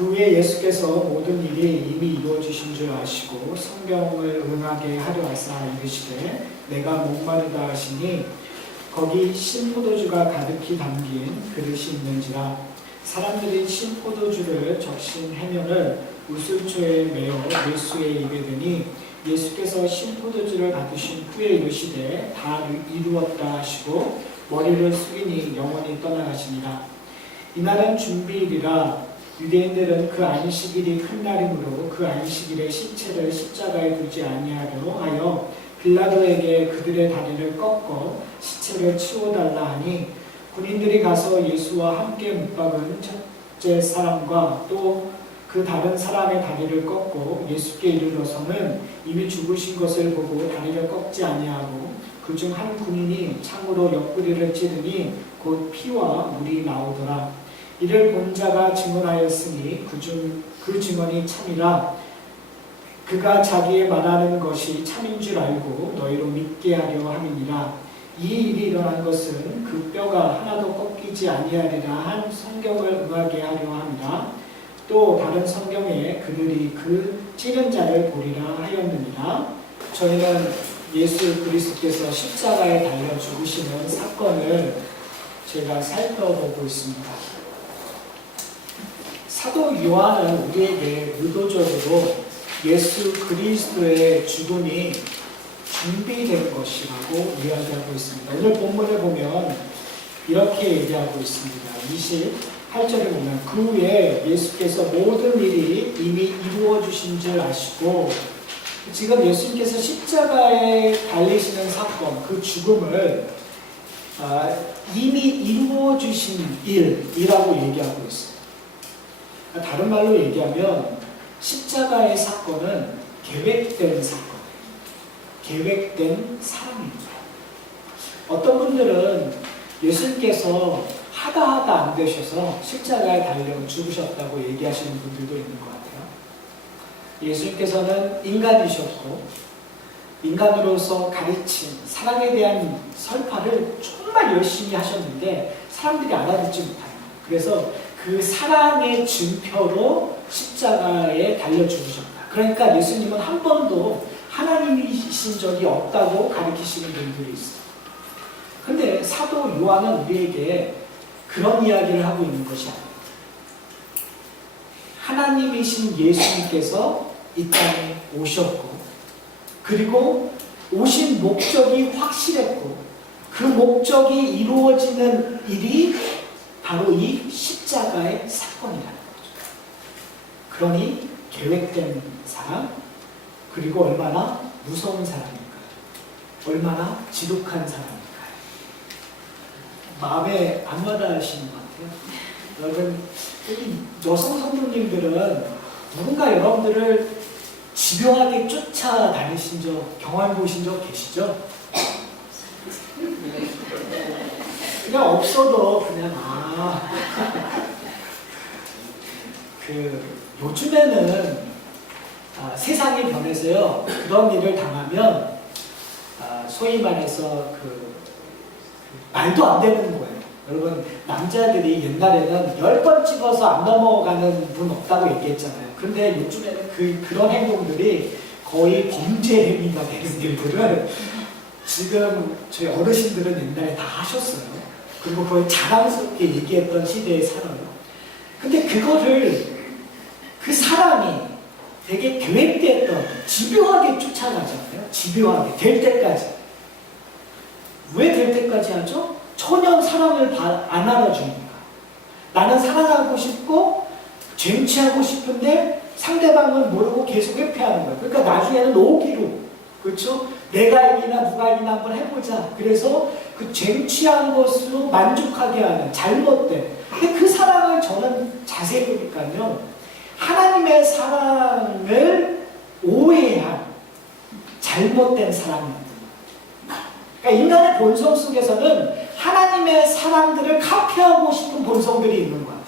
그 후에 예수께서 모든 일이 이미 이루어지신 줄 아시고 성경을 응하게 하려 하사 이르시되 내가 목마르다 하시니 거기 신포도주가 가득히 담긴 그릇이 있는지라. 사람들이 신포도주를 적신 해면을 우슬초에 메어 예수의 입에 드니 예수께서 신포도주를 받으신 후에 이르시되 다 이루었다 하시고 머리를 숙이니 영원히 떠나가시니라. 이날은 준비일이라 유대인들은 그 안식일이 큰 날이므로 그 안식일에 신체를 십자가에 두지 아니하려 하여 빌라도에게 그들의 다리를 꺾어 시체를 치워달라 하니 군인들이 가서 예수와 함께 못 박은 첫째 사람과 또 그 다른 사람의 다리를 꺾고 예수께 이르러서는 이미 죽으신 것을 보고 다리를 꺾지 아니하고 그중 한 군인이 창으로 옆구리를 찌르니 곧 피와 물이 나오더라. 이를 본 자가 증언하였으니 그 증언이 참이라. 그가 자기의 말하는 것이 참인 줄 알고 너희로 믿게 하려 함이니라. 이 일이 일어난 것은 그 뼈가 하나도 꺾이지 아니하리라 한 성경을 응하게 하려 함이라. 또 다른 성경에 그들이 그 찌른 자를 보리라 하였느니라. 저희는 예수 그리스도께서 십자가에 달려 죽으시는 사건을 제가 살펴보고 있습니다. 사도 요한은 우리에게 의도적으로 예수 그리스도의 죽음이 준비된 것이라고 이야기하고 있습니다. 오늘 본문을 보면 이렇게 얘기하고 있습니다. 28절에 보면 그 후에 예수께서 모든 일이 이미 이루어 주신 줄 아시고, 지금 예수님께서 십자가에 달리시는 사건, 그 죽음을 이미 이루어 주신 일이라고 얘기하고 있어요. 다른 말로 얘기하면 십자가의 사건은 계획된 사건이에요. 계획된 사랑입니다. 어떤 분들은 예수님께서 하다 안 되셔서 십자가에 달려 죽으셨다고 얘기하시는 분들도 있는 것 같아요. 예수님께서는 인간이셨고 인간으로서 가르친 사랑에 대한 설파를 정말 열심히 하셨는데 사람들이 알아듣지 못해요. 그래서 그 사랑의 증표로 십자가에 달려 죽으셨다. 그러니까 예수님은 한 번도 하나님이신 적이 없다고 가르치시는 분들이 있어요. 근데 사도 요한은 우리에게 그런 이야기를 하고 있는 것이 아닙니다. 하나님이신 예수님께서 이 땅에 오셨고, 그리고 오신 목적이 확실했고, 그 목적이 이루어지는 일이 바로 이 십자가의 사건이라는 거죠. 그러니 계획된 사람, 그리고 얼마나 무서운 사람일까요? 얼마나 지독한 사람일까요? 마음에 안 와닿으시는 것 같아요. 여러분, 여성 성도님들은 누군가 여러분들을 집요하게 쫓아다니신 적, 경험해 보신 적 계시죠? 그냥 없어도 그냥 요즘에는 세상이 변해서요, 그런 일을 당하면 소위 말해서 말도 안 되는 거예요. 여러분, 남자들이 옛날에는 10번 찍어서 안 넘어가는 분 없다고 얘기했잖아요. 근데 요즘에는 그런 행동들이 거의 범죄 행위가 되는 일들을 지금 저희 어르신들은 옛날에 다 하셨어요. 그리고 거의 자랑스럽게 얘기했던 시대에 살아요. 근데 그 사람이 되게 계획됐던, 집요하게 쫓아가잖아요. 집요하게 될 때까지. 왜 될 때까지 하죠? 천연 사랑을 안 알아주니까. 나는 사랑하고 싶고 쟁취하고 싶은데 상대방은 모르고 계속 회피하는 거예요. 그러니까 나중에는 오기로, 그렇죠? 내가 이기나 누가 이기나 한번 해보자. 그래서 그 쟁취한 것으로 만족하게 하는 잘못된. 근데 그 사랑을 저는 자세히 보니까요, 하나님의 사랑을 오해한 잘못된 사랑입니다. 그러니까 인간의 본성 속에서는 하나님의 사랑들을 카피하고 싶은 본성들이 있는 것 같아요.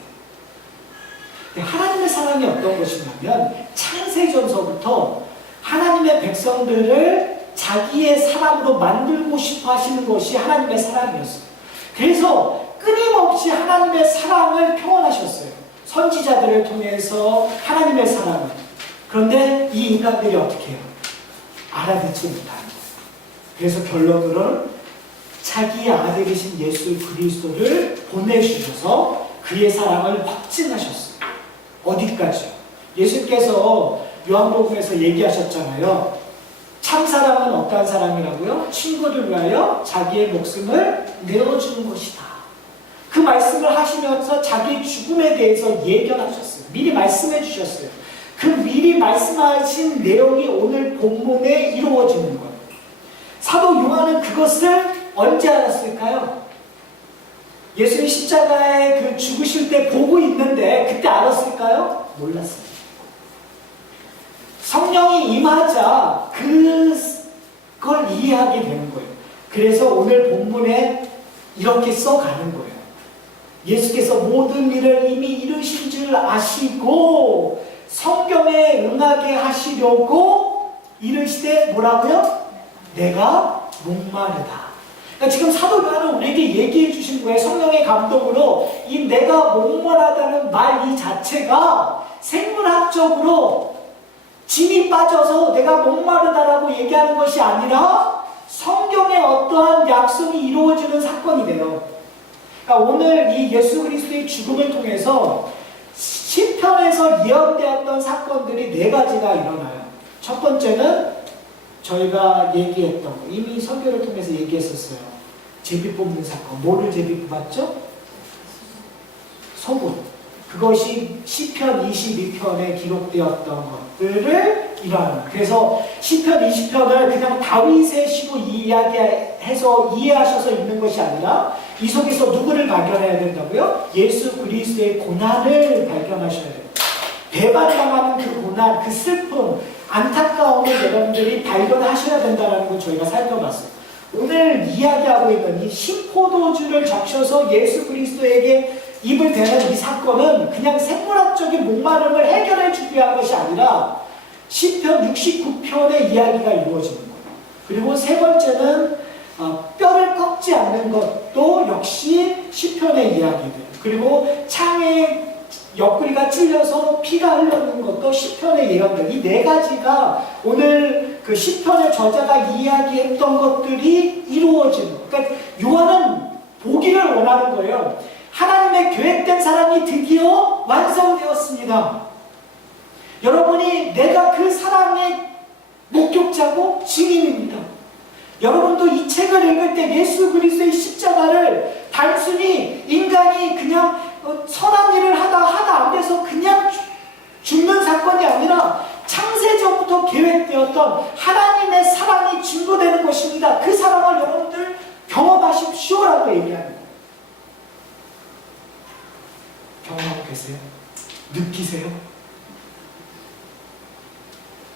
근데 하나님의 사랑이 어떤 것이냐면 창세전서부터 하나님의 백성들을 자기의 사랑으로 만들고 싶어 하시는 것이 하나님의 사랑이었어요. 그래서 끊임없이 하나님의 사랑을 표현하셨어요. 선지자들을 통해서 하나님의 사랑을. 그런데 이 인간들이 어떻게 해요? 알아듣지 못하는 거예요. 그래서 결론으로는 자기의 아들이신 예수 그리스도를 보내주셔서 그의 사랑을 확증하셨어요. 어디까지요? 예수께서 요한복음에서 얘기하셨잖아요. 참 사랑은 어떠한 사랑이라고요? 친구를 위하여 자기의 목숨을 내어주는 것이다. 그 말씀을 하시면서 자기 죽음에 대해서 예견하셨어요. 미리 말씀해 주셨어요. 그 미리 말씀하신 내용이 오늘 본문에 이루어지는 거예요. 사도 요한은 그것을 언제 알았을까요? 예수님 십자가에 그 죽으실 때 보고 있는데 그때 알았을까요? 몰랐어요. 성령이 임하자 그걸 이해하게 되는 거예요. 그래서 오늘 본문에 이렇게 써가는 거예요. 예수께서 모든 일을 이미 이루신 줄 아시고 성경에 응하게 하시려고 이르시되 뭐라고요? 내가 목마르다. 그러니까 지금 사도 요한은 우리에게 얘기해 주신 거예요. 성령의 감동으로 이 내가 목마르다는 말 이 자체가 생물학적으로 진이 빠져서 내가 목마르다라고 얘기하는 것이 아니라 성경의 어떠한 약속이 이루어지는 사건이 돼요. 그러니까 오늘 이 예수 그리스도의 죽음을 통해서 시편에서 예언되었던 사건들이 네 가지가 일어나요. 첫 번째는 저희가 얘기했던 거, 이미 설교를 통해서 얘기했었어요. 제비 뽑는 사건. 뭐를 제비 뽑았죠? 소금. 그것이 시편 22편에 기록되었던 것들을 일어나는. 그래서 시편 20편을 그냥 다윗의 시로 이야기해서 이해하셔서 읽는 것이 아니라 이 속에서 누구를 발견해야 된다고요? 예수 그리스도의 고난을 발견하셔야 돼요. 배반당하는 그 고난, 그 슬픔, 안타까움을 여러분들이 발견하셔야 된다는 걸 저희가 살펴봤어요. 오늘 이야기하고 있는 이 신포도주를 적셔서 예수 그리스도에게 입을 대는 이 사건은 그냥 생물학적인 목마름을 해결해 주기 위한 것이 아니라 시편 69편의 이야기가 이루어지는 거예요. 그리고 세 번째는 뼈를 꺾지 않는 것도 역시 시편의 이야기들. 그리고 창에 옆구리가 찔려서 피가 흘러는 것도 시편의 예언들. 이 네 가지가 오늘 그 시편의 저자가 이야기했던 것들이 이루어지는 거예요. 그러니까 요한은 보기를 원하는 거예요. 하나님의 계획된 사랑이 드디어 완성되었습니다. 여러분이 내가 그 사랑의 목격자고 증인입니다. 여러분도 이 책을 읽을 때 예수 그리스도의 십자가를 단순히 인간이 그냥 선한 일을 하다 안 돼서 그냥 죽는 사건이 아니라 창세전부터 계획되었던 하나님의 사랑이 증거되는 것입니다. 그 사랑을 여러분들 경험하십시오라고 얘기하는 거예요. 경험하고 계세요? 느끼세요?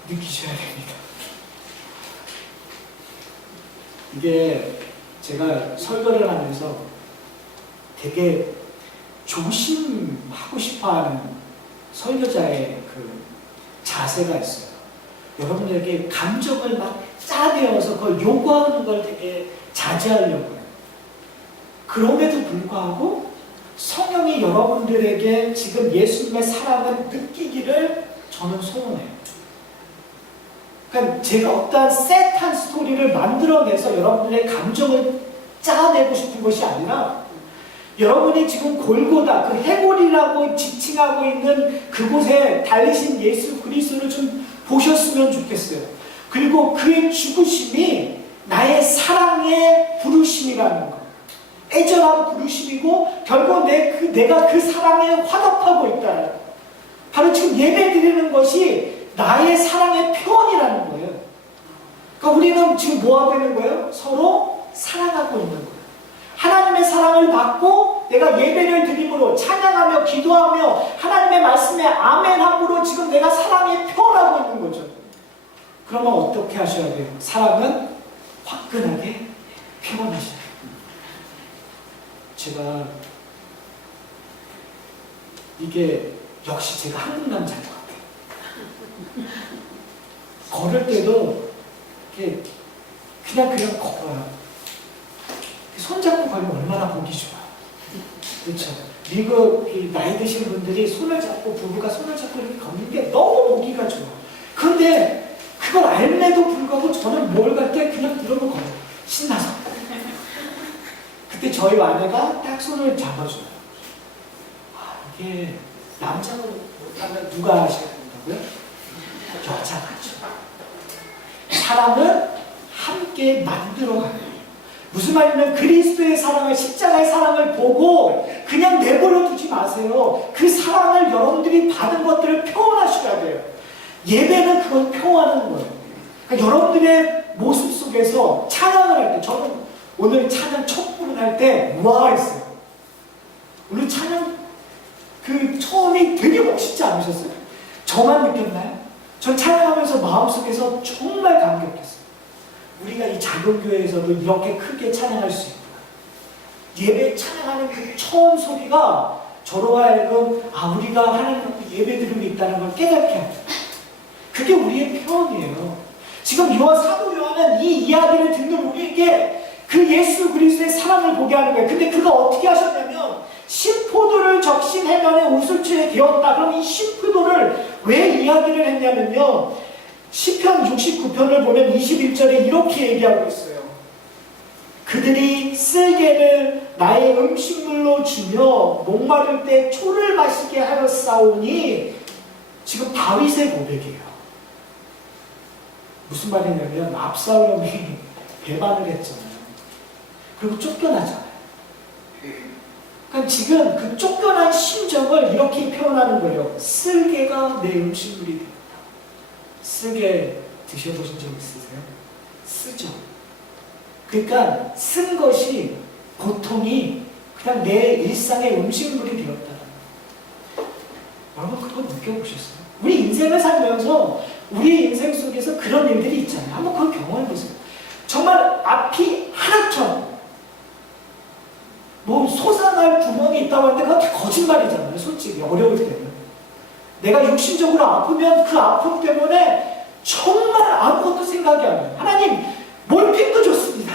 느끼셔야 됩니다. 이게 제가 설교를 하면서 되게 조심하고 싶어하는 설교자의 그 자세가 있어요. 여러분들에게 감정을 막 짜내어서 그걸 요구하는 걸 되게 자제하려고 해요. 그럼에도 불구하고 성령이 여러분들에게 지금 예수님의 사랑을 느끼기를 저는 소원해요. 그러니까 제가 어떠한 셋한 스토리를 만들어내서 여러분들의 감정을 짜내고 싶은 것이 아니라 여러분이 지금 골고다, 그 해골이라고 지칭하고 있는 그곳에 달리신 예수 그리스도를 좀 보셨으면 좋겠어요. 그리고 그의 죽으심이 나의 사랑의 부르심이라는 것. 애절한 부르심이고 결국 내가 그 사랑에 화답하고 있다. 바로 지금 예배 드리는 것이 나의 사랑의 표현이라는 거예요. 그러니까 우리는 지금 뭐 하고 있는 거예요? 서로 사랑하고 있는 거예요. 하나님의 사랑을 받고 내가 예배를 드림으로 찬양하며 기도하며 하나님의 말씀에 아멘함으로 지금 내가 사랑에 표현하고 있는 거죠. 그러면 어떻게 하셔야 돼요? 사랑은 화끈하게 표현하셔야 돼요. 제가 이게 역시 제가 한국 남자인 것 같아요. 걸을 때도 이렇게 그냥 걸어요. 손잡고 걸으면 얼마나 보기 좋아. 그렇죠? 미국 이 나이 드신 분들이 손을 잡고 부부가 손을 잡고 이렇게 걷는 게 너무 보기가 좋아. 그런데 그걸 알매도 불구하고 저는 뭘 갈 때 그냥 들어놓고 걸어요. 신나서. 그때 저희 아내가 딱 손을 잡아줘요. 아, 이게 남자가 못하면 누가 하셔야 된다고요? 여자가 하죠. 사랑은 함께 만들어가요. 무슨 말이냐면 그리스도의 사랑을, 십자가의 사랑을 보고 그냥 내버려 두지 마세요. 그 사랑을 여러분들이 받은 것들을 표현하셔야 돼요. 예배는 그걸 표현하는 거예요. 그러니까 여러분들의 모습 속에서 찬양을 할 때, 저는 오늘 찬양 첫 부분 할 때 와 했어요. 오늘 찬양 그 처음이 되게 멋있지 않으셨어요? 저만 느꼈나요? 전 찬양하면서 마음속에서 정말 감격했어요. 우리가 이 작은 교회에서도 이렇게 크게 찬양할 수 있구나. 예배 찬양하는 그 처음 소리가 저로 하여금 우리가 하나님 앞에 예배 드리고 있다는 걸 깨닫게 합니다. 그게 우리의 표현이에요. 지금 요한 사도 요한은 이 이야기를 듣는 우리에게 그 예수 그리스도의 사랑을 보게 하는 거예요. 근데 그가 어떻게 하셨냐면 신포도를 적신 해변에 우슬초에 되었다. 그럼 이 신포도를 왜 이야기를 했냐면요. 시편 69편을 보면 21절에 이렇게 얘기하고 있어요. 그들이 쓸개를 나의 음식물로 주며 목마를 때 초를 마시게 하였사오니, 지금 다윗의 고백이에요. 무슨 말이냐면 압살롬이 배반을 했잖아요. 그리고 쫓겨나잖아요. 그러니까 지금 그 쫓겨난 심정을 이렇게 표현하는 거예요. 쓸개가 내 음식물이 되었다. 쓸개 드셔보신 적 있으세요? 쓰죠. 그러니까 쓴 것이, 고통이 그냥 내 일상의 음식물이 되었다는 거예요. 여러분 그거 느껴보셨어요? 우리 인생을 살면서 우리 인생 속에서 그런 일들이 있잖아요. 한번 그걸 경험해보세요. 정말 앞이 하얗죠. 뭐 솟아날 구멍이 있다고 하는데 그건 다 거짓말이잖아요. 솔직히 어려울 때는. 내가 육신적으로 아프면 그 아픔 때문에 정말 아무것도 생각이 안 나요. 하나님 몰핀도 좋습니다.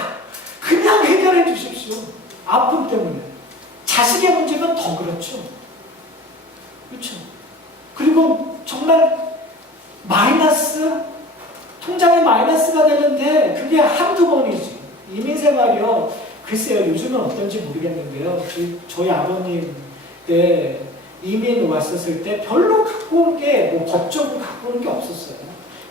그냥 해결해 주십시오. 아픔 때문에. 자식의 문제는 더 그렇죠. 그렇죠. 그리고 정말 마이너스, 통장에 마이너스가 되는데 그게 한두 번이지. 이민생활이요. 글쎄요, 요즘은 어떤지 모르겠는데요. 저희 아버님 때 이민 왔었을 때 별로 갖고 온 게, 뭐 법적으로 갖고 온 게 없었어요.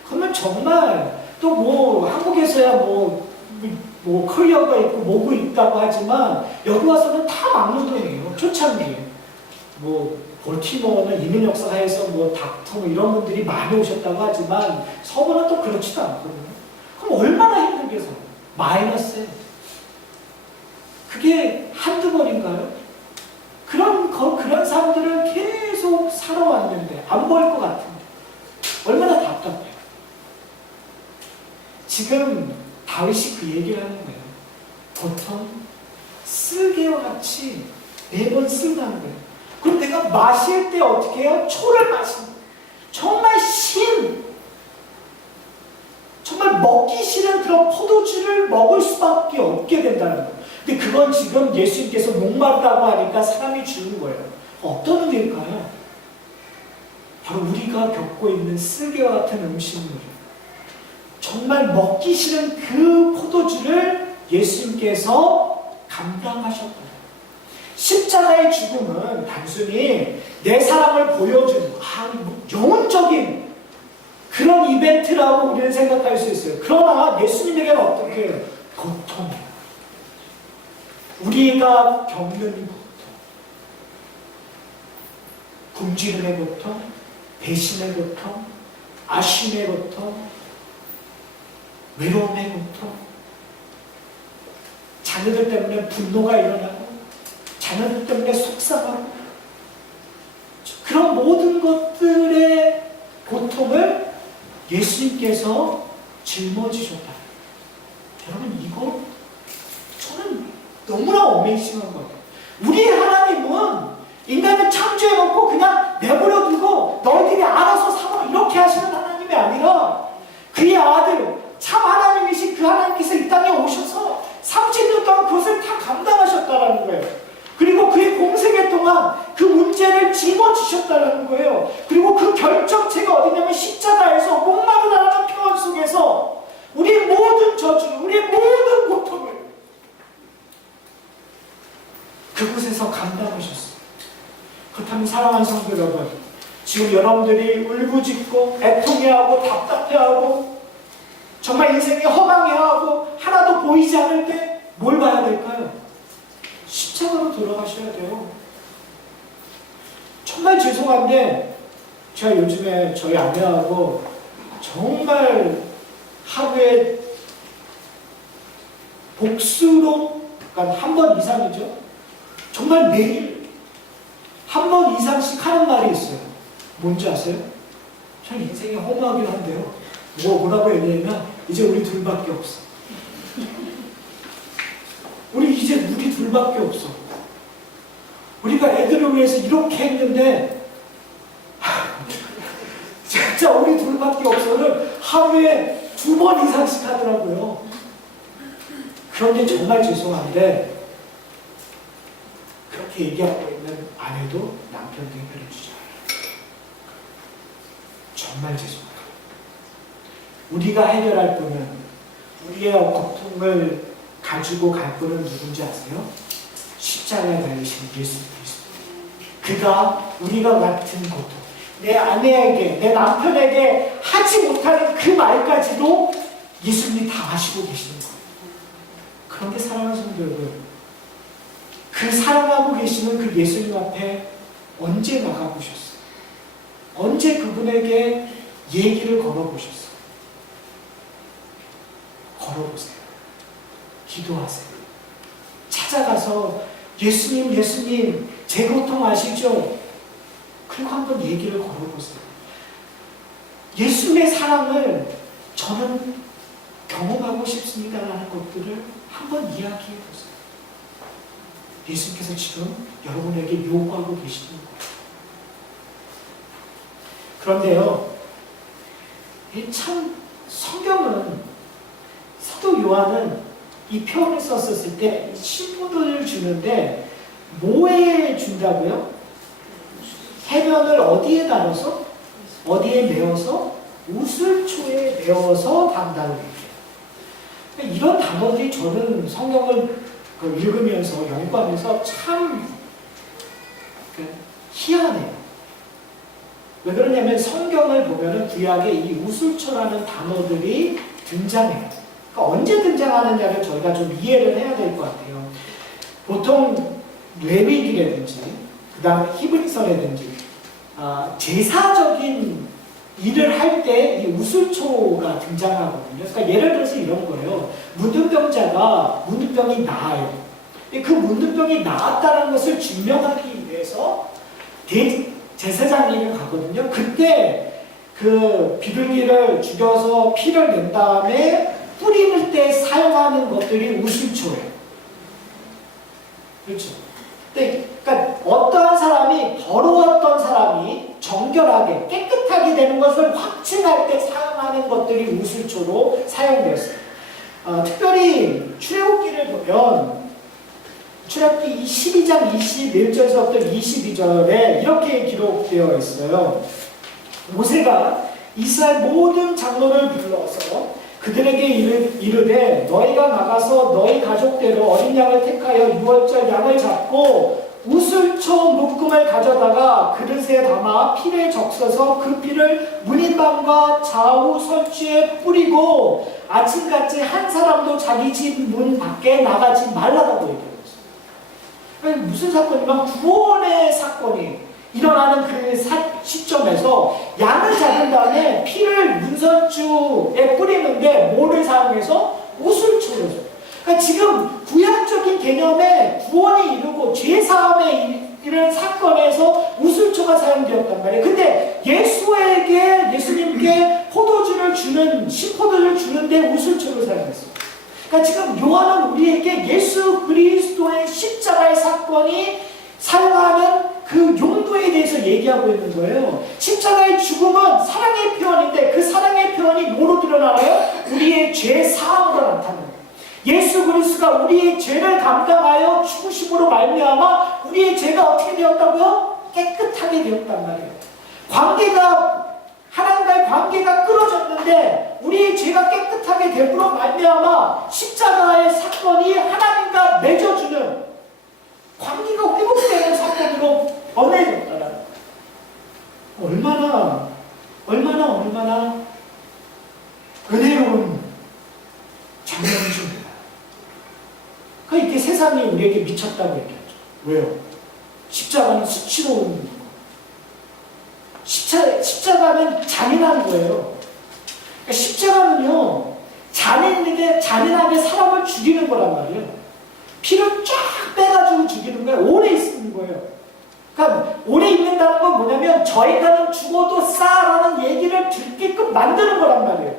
그러면 정말 또 뭐 한국에서야 뭐 커리어가 있고 뭐고 있다고 하지만 여기 와서는 다 막노동이에요. 초창기에. 뭐 볼티모어는 이민 역사에서 뭐 닥터 뭐 이런 분들이 많이 오셨다고 하지만 서부는 또 그렇지도 않거든요. 그럼 얼마나 힘들게 살아요? 마이너스에. 그게 한두 번인가요? 그런 사람들을 계속 살아왔는데 안 보일 것 같은데 얼마나 답답해요. 지금 다윗이 그 얘기를 하는 거예요. 보통 쓸개와 같이 매번 쓴다는 거예요. 그럼 내가 마실 때 어떻게 해요? 초를 마시는 거예요. 정말 먹기 싫은 그런 포도주를 먹을 수밖에 없게 된다는 거예요. 근데 그건 지금 예수님께서 목마르다고 하니까 사람이 주는 거예요. 어떤 의미일까요? 바로 우리가 겪고 있는 쓸개와 같은 음식물이에요. 정말 먹기 싫은 그 포도주를 예수님께서 감당하셨거든요. 십자가의 죽음은 단순히 내 사랑을 보여주는 영혼적인 그런 이벤트라고 우리는 생각할 수 있어요. 그러나 예수님에게는 어떻게 해요? 고통이에요. 우리가 겪는 고통, 굶주림의 고통, 배신의 고통, 아쉬움의 고통, 외로움의 고통, 자녀들 때문에 분노가 일어나고, 자녀들 때문에 속상하고, 그런 모든 것들의 고통을 예수님께서 짊어지셨다. 여러분 이거 저는 너무나 어메이징한 거예요. 우리 하나님은 인간을 창조해놓고 그냥 내버려두고 너희들이 알아서 살아 이렇게 하시는 하나님이 아니라 그의 아들 참 하나님이신 그 하나님께서 이 땅에 오셔서 30년 동안 그것을 다 감당하셨다는 거예요. 그리고 그의 공생애 동안 동안 그 문제를 짊어지셨다는 거예요. 그리고 그 결정체가 어디냐면 십자가에서 목마르다는 표현 속에서 우리의 모든 저주를, 우리의 모든 고통을 그곳에서 감당하셨어요. 그렇다면 사랑하는 성도 여러분, 지금 여러분들이 울부짖고 애통해하고 답답해하고 정말 인생이 허망해하고 하나도 보이지 않을 때 뭘 봐야 될까요? 십자가로 돌아가셔야 돼요. 정말 죄송한데 제가 요즘에 저희 아내하고 정말 하루에 복수로, 그러니까 한 번 이상이죠. 정말 매일 한 번 이상씩 하는 말이 있어요. 뭔지 아세요? 전 인생이 허무하긴 한데요. 뭐라고 얘기하면 이제 우리 둘밖에 없어. 우리 둘밖에 없어. 우리가 애들을 위해서 이렇게 했는데 진짜 우리 둘밖에 없어를 하루에 2번 이상씩 하더라고요. 그런데 정말 죄송한데 그렇게 얘기하고 있는 아내도 남편도 해결해 주지 않아요. 정말 죄송해요. 우리가 해결할 분은, 우리의 고통을 가지고 갈 분은 누군지 아세요? 십자가에 달리신 예수 그리스도. 그가 우리가 같은 고통, 내 아내에게, 내 남편에게 하지 못하는 그 말까지도 예수님이 다 하시고 계시는 거예요. 그런데 사랑하는 성도 여러분, 그 사랑하고 계시는 그 예수님 앞에 언제 나가보셨어요? 언제 그분에게 얘기를 걸어보셨어요? 걸어보세요. 기도하세요. 찾아가서 예수님, 예수님, 제 고통 아시죠? 그리고 한번 얘기를 걸어보세요. 예수님의 사랑을 저는 경험하고 싶습니다라는 것들을 한번 이야기해보세요. 예수님께서 지금 여러분에게 요구하고 계시는 거예요. 그런데요, 참 성경은, 사도 요한은 이 표현을 썼을 때 신부를 주는데 뭐에 준다고요? 해면을 어디에 달아서? 어디에 메어서? 우슬초에 메어서 단다고 얘기해요. 이런 단어들이 저는 성경을 읽으면서 연구하면서 참 희한해요. 왜 그러냐면 성경을 보면은 구약에 이 우슬초라는 단어들이 등장해요. 그러니까 언제 등장하느냐를 저희가 좀 이해를 해야 될 것 같아요. 보통 레위기라든지 그 다음에 히브리서라든지 제사적인 일을 할 때 이 우슬초가 등장하거든요. 그러니까 예를 들어서 이런 거예요. 문둥병자가 문둥병이 나아요. 그 문둥병이 나았다는 것을 증명하기 위해서 제사장님이 가거든요. 그때 그 비둘기를 죽여서 피를 낸 다음에 뿌리는 때 사용하는 것들이 우슬초예요. 그렇죠? 그러니까 어떠한 사람이, 더러웠던 사람이 정결하게 깨끗하게 되는 것을 확증할 때 사용하는 것들이 우슬초로 사용되었어요. 특별히 출애굽기를 보면 출애굽기 12장 21절에서부터 22절에 이렇게 기록되어 있어요. 모세가 이스라엘 모든 장로를 불러서 그들에게 이르되 너희가 나가서 너희 가족대로 어린 양을 택하여 유월절 양을 잡고 우슬초 묶음을 가져다가 그릇에 담아 피를 적셔서 그 피를 문인방과 좌우 설주에 뿌리고 아침같이 한 사람도 자기 집 문 밖에 나가지 말라고 얘기했어요. 무슨 사건이면 구원의 사건이 일어나는 그 시점에서 양을 잡은 다음에 피를 문설주에 뿌리는데 뭐를 사용해서? 우슬초를. 그러니까 지금 구약적인 개념에 구원이 이루고 죄사함에 이런 사건에서 우슬초가 사용되었단 말이에요. 근데 예수님께 포도주를 주는, 신포도주를 주는데 우슬초를 사용했어요. 그러니까 지금 요한은 우리에게 예수 그리스도의 십자가의 사건이 사용하는 그 용도에 대해서 얘기하고 있는 거예요. 십자가의 죽음은 사랑의 표현인데 그 사랑의 표현이 뭐로 드러나나요? 우리의 죄 사함으로 나타나는 거예요. 예수 그리스도가 우리의 죄를 감당하여 죽으심으로 말미암아 우리의 죄가 어떻게 되었다고요? 깨끗하게 되었단 말이에요. 관계가 하나님과의 관계가 끊어졌는데 우리의 죄가 깨끗하게 되므로 말미암아 십자가의 사건이 하나님과 맺어주는 관계가 회복되는 사건으로 변해졌더라. 얼마나 은혜로운 장면이십니다. 그러니까 이게 세상이 우리에게 미쳤다고 얘기하죠. 왜요? 십자가는 수치로운 거. 십자가는 잔인한 거예요. 그러니까 십자가는요, 잔인하게 사람을 죽이는 거란 말이에요. 피를 쫙 빼가지고 죽이는 거예요. 오래 있는 거예요. 그러니까 오래 있는다는 건 뭐냐면 저 인간은 죽어도 싸라는 얘기를 듣게끔 만드는 거란 말이에요.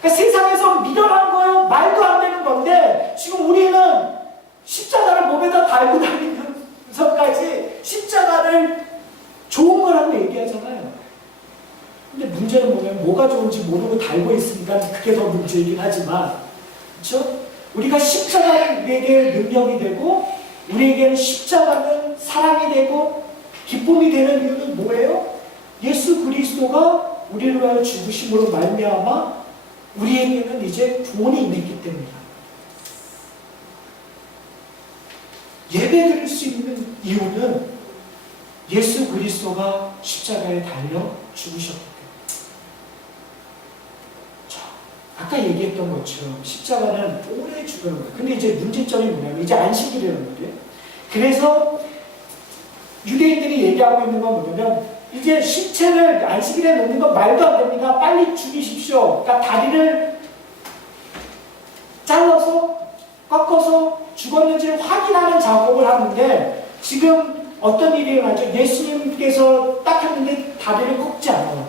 그러니까 세상에서 미련한 거예요. 말도 안 되는 건데 지금 우리는 십자가를 몸에다 달고 다니면서까지 십자가를 좋은 거라고 얘기하잖아요. 근데 문제는 뭐냐면 뭐가 좋은지 모르고 달고 있으니까 그게 더 문제이긴 하지만, 그렇죠? 우리가 십자가는 우리에게 능력이 되고 우리에게는 십자가는 사랑이 되고 기쁨이 되는 이유는 뭐예요? 예수 그리스도가 우리를 위하여 죽으심으로 말미암아 우리에게는 이제 구원이 있기 때문이다. 예배드릴 수 있는 이유는 예수 그리스도가 십자가에 달려 죽으셨기 때문에. 자, 아까 얘기했던 것처럼 십자가는 오래 죽는 거예요. 근데 이제 문제점이 뭐냐면 이제 안식일이라는 거예요. 그래서 유대인들이 얘기하고 있는 건 뭐냐면 이제 시체를 안식일에 놓는 건 말도 안 됩니다. 빨리 죽이십시오. 그러니까 다리를 잘라서 꺾어서 죽었는지를 확인하는 작업을 하는데 지금 어떤 일이 일어나죠? 예수님께서 딱 했는데 다리를 꺾지 않아요.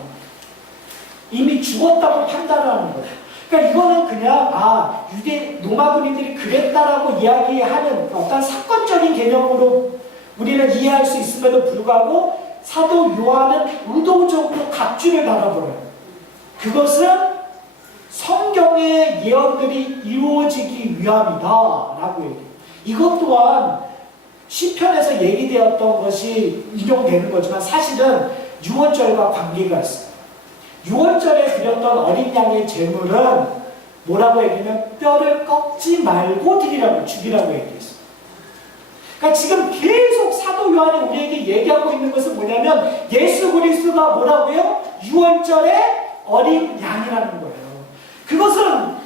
이미 죽었다고 판단하는 거예요. 그러니까 이거는 그냥 유대 로마군인들이 그랬다라고 이야기하는 어떤 사건적인 개념으로 우리는 이해할 수 있음에도 불구하고 사도 요한은 의도적으로 각주를 달아버려요. 그것은 성경의 예언들이 이루어지기 위함이다라고 얘기해요. 이것 또한 시편에서 얘기되었던 것이 인용되는 거지만 사실은 유월절과 관계가 있어요. 유월절에 드렸던 어린 양의 제물은 뭐라고 얘기하면 뼈를 꺾지 말고 드리라고, 죽이라고 얘기했어요. 그러니까 지금 계속 사도 요한이 우리에게 얘기하고 있는 것은 뭐냐면 예수 그리스도가 뭐라고요? 유월절의 어린 양이라는 거예요. 그것은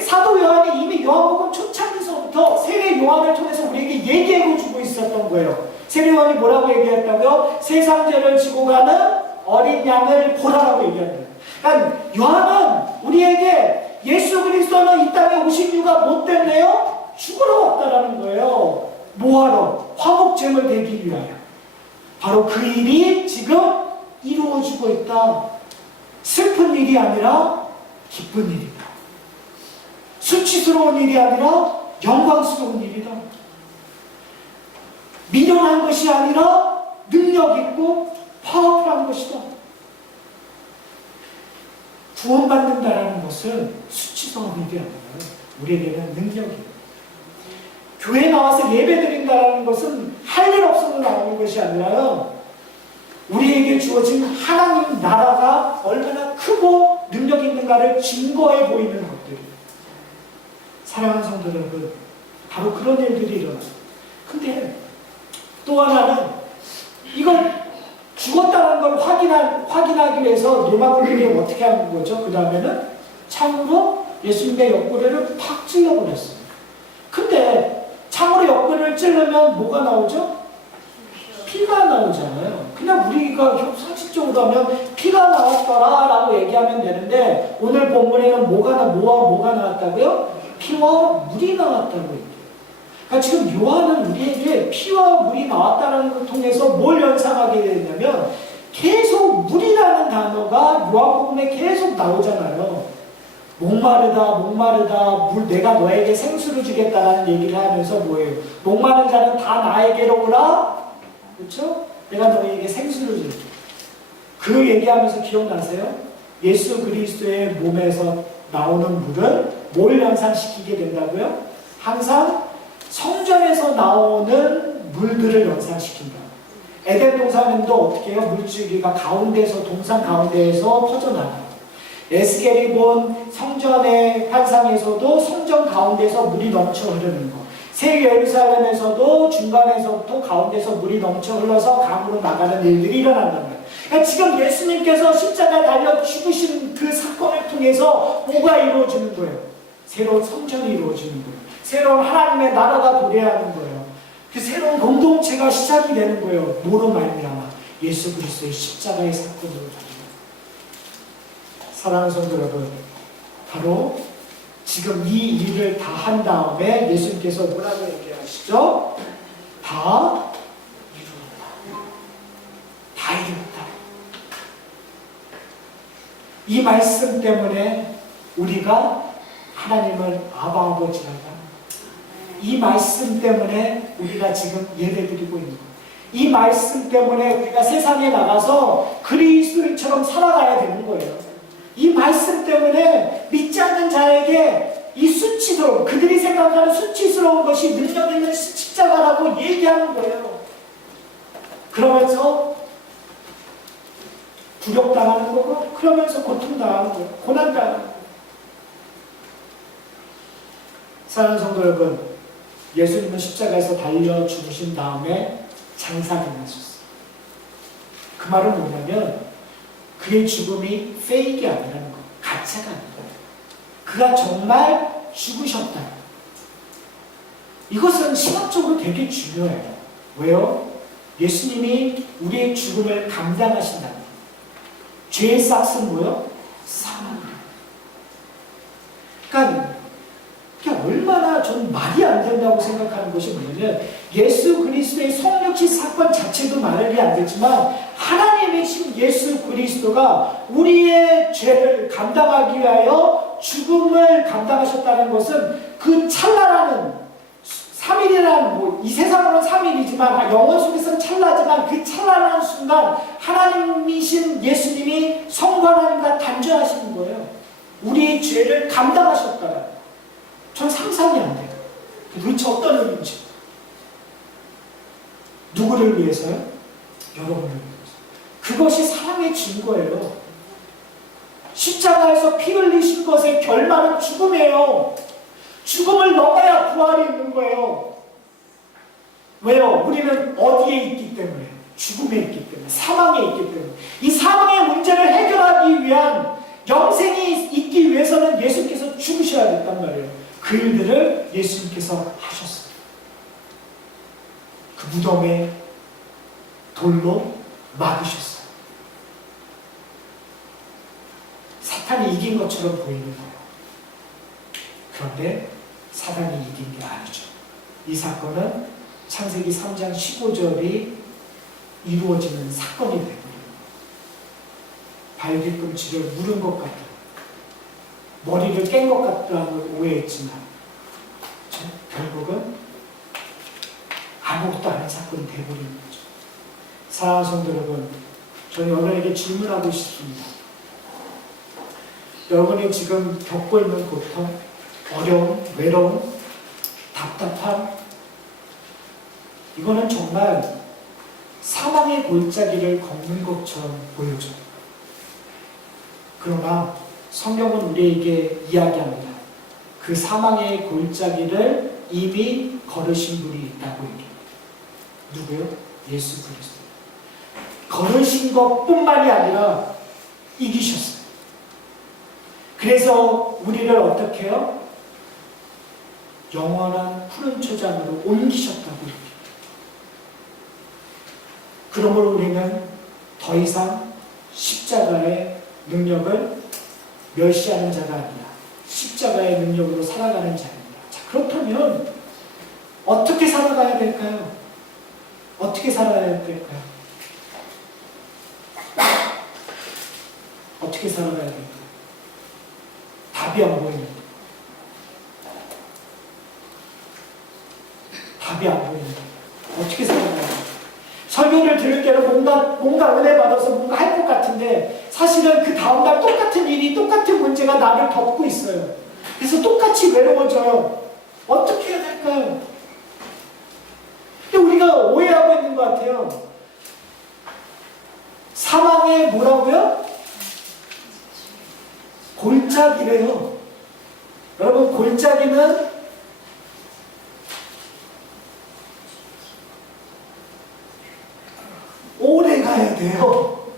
사도 요한이 이미 요한복음 초창기서부터 세례 요한을 통해서 우리에게 얘기해주고 있었던 거예요. 세례 요한이 뭐라고 얘기했다고요? 세상 죄를 지고 가는 어린 양을 보라라고 얘기합니다. 그러니까 요한은 우리에게 예수 그리스도는 이 땅에 오신 이유가 뭐 때문에요? 죽으러 왔다라는 거예요. 뭐하러? 화목제물 되기 위하여. 바로 그 일이 지금 이루어지고 있다. 슬픈 일이 아니라 기쁜 일이다. 수치스러운 일이 아니라 영광스러운 일이다. 미련한 것이 아니라 능력 있고 파워풀한 것이다. 구원받는다라는 것은 수치스러운 일이 아니라 우리에게는 능력이에요. 교회에 나와서 예배드린다는 것은 할 일 없어서 나오는 것이 아니라요, 우리에게 주어진 하나님 나라가 얼마나 크고 능력 있는가를 증거해 보이는 것들이에요. 사랑하는 성도 여러분, 바로 그런 일들이 일어나요. 근데 또 하나는 이걸 죽었다는 걸 확인하기 위해서 로마군들이 어떻게 하는 거죠? 그 다음에는 창으로 예수님의 옆구리를 팍 찔러버렸어요. 근데 창으로 옆구리를 찔르면 뭐가 나오죠? 피가 나오잖아요. 그냥 우리가 상식적으로 하면 피가 나왔더라라고 얘기하면 되는데 오늘 본문에는 뭐가 나왔다고요? 피와 물이 나왔다고 얘기해요. 그러니까 지금 요한은 우리에게 피와 물이 나왔다는 걸 통해서 뭘 연상하게 되냐면 계속 물이라는 단어가 요한복음에 계속 나오잖아요. 목마르다 내가 너에게 생수를 주겠다라는 얘기를 하면서 뭐예요? 목마른 자는 다 나에게로 오라. 그렇죠? 내가 너에게 생수를 줄게. 그 얘기하면서 기억나세요? 예수 그리스도의 몸에서 나오는 물은 뭘 연상시키게 된다고요? 항상 성전에서 나오는 물들을 연상시킨다. 에덴 동산도 어떻게 해요? 물줄기가 가운데서 동산 가운데에서 퍼져나가요. 에스겔이 본 성전의 환상에서도 성전 가운데서 물이 넘쳐 흐르는 것. 새 예루살렘에서도 중간에서부터 가운데서 물이 넘쳐 흘러서 강으로 나가는 일들이 일어난단 말이에요. 그러니까 지금 예수님께서 십자가에 달려 죽으신 그 사건을 통해서 뭐가 이루어지는 거예요? 새로운 성전이 이루어지는 거예요. 새로운 하나님의 나라가 도래하는 거예요. 그 새로운 공동체가 시작이 되는 거예요. 뭐로 말미암아? 예수 그리스도의 십자가의 사건으로. 사랑하는 성도 여러분, 바로 지금 이 일을 다 한 다음에 예수님께서 뭐라고 얘기하시죠? 다 이루었다. 다 이루었다. 이 말씀 때문에 우리가 하나님을 아바 아버지라고 합니다. 이 말씀 때문에 우리가 지금 예배드리고 있는 거예요. 이 말씀 때문에 우리가 세상에 나가서 그리스도인처럼 살아가야 되는 거예요. 이 말씀 때문에 믿지 않는 자에게 이 수치스러운, 그들이 생각하는 수치스러운 것이 능력 있는 십자가라고 얘기하는 거예요. 그러면서 굴욕당하는 거고, 그러면서 고통당하는 거예요. 고난당하는 거예요. 사랑하는 성도 여러분, 예수님은 십자가에서 달려 죽으신 다음에 장사를 하셨어요. 그 말은 뭐냐면 그의 죽음이 페이크가 아니라는 거, 가짜가 아니라는 거. 그가 정말 죽으셨다. 이것은 신학적으로 되게 중요해요. 왜요? 예수님이 우리의 죽음을 감당하신다는 거. 죄의 싹은 뭐요? 사망이에요. 그러니까 얼마나 전 말이 안 된다고 생각하는 것이 뭐냐면 예수 그리스도의 성육신 사건 자체도 말이 안 되지만 하나님이신 예수 그리스도가 우리의 죄를 감당하기 위하여 죽음을 감당하셨다는 것은 그 찰나라는 3일이라는 이 세상으로는 3일이지만 영원 속에서는 찰나지만 그 찰나라는 순간 하나님이신 예수님이 성부 하나님과 단절하시는 거예요. 우리의 죄를 감당하셨다. 전 상상이 안 돼요. 도대체 어떤 의미인지. 누구를 위해서요? 여러분을 위해서. 그것이 사랑의 증거예요. 십자가에서 피 흘리신 것의 결말은 죽음이에요. 죽음을 넘어야 부활이 있는 거예요. 왜요? 우리는 어디에 있기 때문에? 죽음에 있기 때문에, 사망에 있기 때문에. 이 사망의 문제를 해결하기 위한 영생이 있기 위해서는 예수님께서 죽으셔야 됐단 말이에요. 그 일들을 예수님께서 하셨어요. 그 무덤에 돌로 막으셨어요. 사탄이 이긴 것처럼 보이는 거예요. 그런데 사탄이 이긴 게 아니죠. 이 사건은 창세기 3장 15절이 이루어지는 사건이 되버린 거예요. 발뒤꿈치를 물은 것 같다. 머리를 깬 것 같다고 오해했지만 결국은 아무것도 아닌 사건이 되어버리는 거죠. 사랑하는 성도 여러분, 저는 여러분에게 질문하고 싶습니다. 여러분이 지금 겪고 있는 고통, 어려움, 외로움, 답답함, 이거는 정말 사망의 골짜기를 걷는 것처럼 보여져요. 그러나 성경은 우리에게 이야기합니다. 그 사망의 골짜기를 이미 걸으신 분이 있다고 얘기해요. 누구요? 예수 그리스도. 걸으신 것뿐만이 아니라 이기셨어요. 그래서 우리를 어떻게 해요? 영원한 푸른 초장으로 옮기셨다고 얘기해요. 그러므로 우리는 더 이상 십자가의 능력을 멸시하는 자가 아니라 십자가의 능력으로 살아가는 자입니다. 자, 그렇다면 어떻게 살아가야 될까요? 어떻게 살아가야 될까요? 어떻게 살아가야 될까요? 답이 안 보입니다. 답이 안 보입니다. 어떻게 살아가야 될까요? 설교를 들을 때는 뭔가 은혜 받아서 뭔가 할 것 같은데 사실은 그 다음날 똑같은 일이, 똑같은 문제가 나를 덮고 있어요. 그래서 똑같이 외로워져요. 어떻게 해야 될까요? 근데 우리가 오해하고 있는 것 같아요. 사망의 뭐라고요? 골짜기래요. 여러분, 골짜기는 오래 가야 돼요.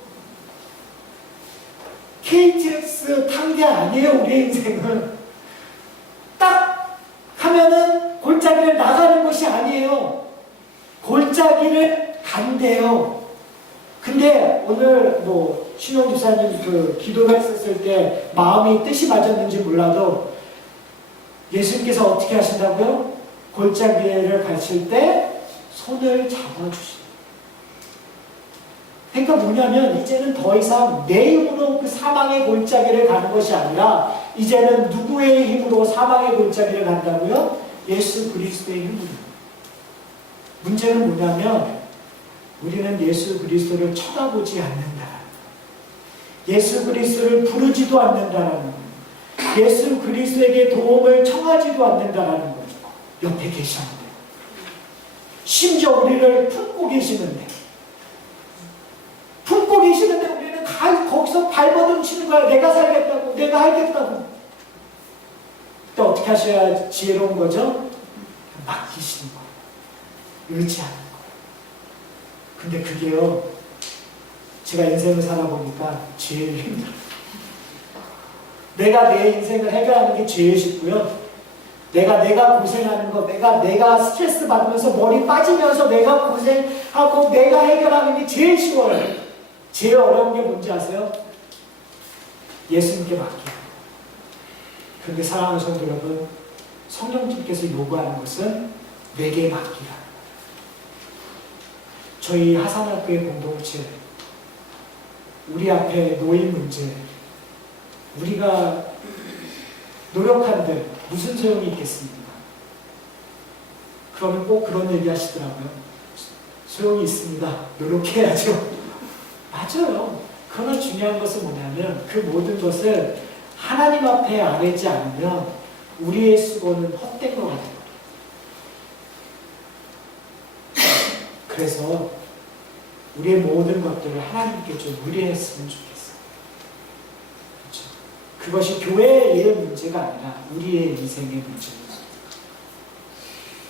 KTX 탄 게 아니에요, 우리 인생은. 딱 하면은 골짜기를 나가는 것이 아니에요. 골짜기를 간대요. 근데 오늘 뭐 신용주사님 그 기도를 했었을 때 마음이 뜻이 맞았는지 몰라도 예수님께서 어떻게 하신다고요? 골짜기를 가실 때 손을 잡아주신다. 그러니까 뭐냐면 이제는 더 이상 내 힘으로 그 사망의 골짜기를 가는 것이 아니라 이제는 누구의 힘으로 사망의 골짜기를 간다고요? 예수 그리스도의 힘으로. 문제는 뭐냐면 우리는 예수 그리스도를 쳐다보지 않는다. 예수 그리스도를 부르지도 않는다라는 거예요. 예수 그리스도에게 도움을 청하지도 않는다라는 거예요. 옆에 계시는데. 심지어 우리를 품고 계시는데. 품고 계시는데 우리는 거기서 발버둥 치는 거야. 내가 살겠다고, 내가 하겠다고. 그때 어떻게 하셔야 지혜로운 거죠? 맡기시는 거예요. 의지하는 거예요. 근데 그게요, 제가 인생을 살아보니까 제일 힘들어요. 내가 내 인생을 해결하는 게 제일 쉽고요. 내가 고생하는 거, 내가 스트레스 받으면서 머리 빠지면서 내가 고생하고 내가 해결하는 게 제일 쉬워요. 제일 어려운 게 뭔지 아세요? 예수님께 맡기는 거예요. 그런데 사랑하는 성도 여러분, 성령님께서 요구하는 것은 내게 맡기라. 저희 하산학교의 공동체, 우리 앞에 놓인 문제, 우리가 노력한들 무슨 소용이 있겠습니까? 그러면 꼭 그런 얘기 하시더라고요. 소용이 있습니다. 노력해야죠. 맞아요. 그러나 중요한 것은 뭐냐면 그 모든 것을 하나님 앞에 아뢰지 않으면 우리의 수고는 헛된 것 같아요. 그래서 우리의 모든 것들을 하나님께 좀 의뢰했으면 좋겠어요. 그렇죠? 그것이 교회의 문제가 아니라 우리의 인생의 문제입니다.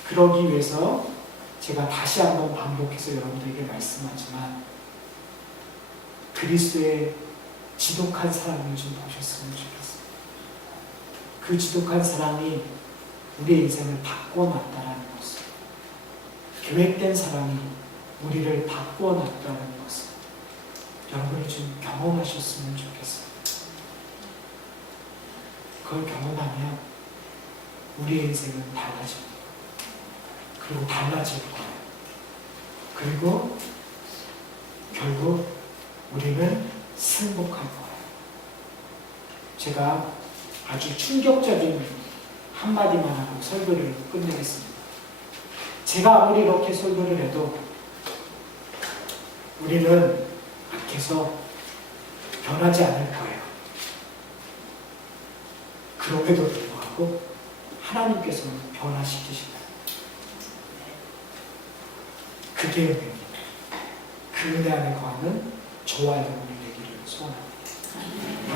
그러기 위해서 제가 다시 한번 반복해서 여러분들에게 말씀하지만 그리스도의 지독한 사랑을 좀 보셨으면 좋겠어요. 그 지독한 사랑이 우리의 인생을 바꿔놨다는 것을, 계획된 사랑이 우리를 바꿔놨다는 것을 여러분이 좀 경험하셨으면 좋겠어요. 그걸 경험하면 우리의 인생은 달라집니다. 그리고 달라질 거예요. 그리고 결국 우리는 승복할 거예요. 제가 아주 충격적인 한마디만 하고 설교를 끝내겠습니다. 제가 아무리 이렇게 설교를 해도 우리는 밖에서 변하지 않을 거예요. 그럼에도 불구하고 하나님께서는 변화시키신다. 그게 은혜입니다. 그 은혜 안에 거하는 저와 여러분이 되기를 소원합니다.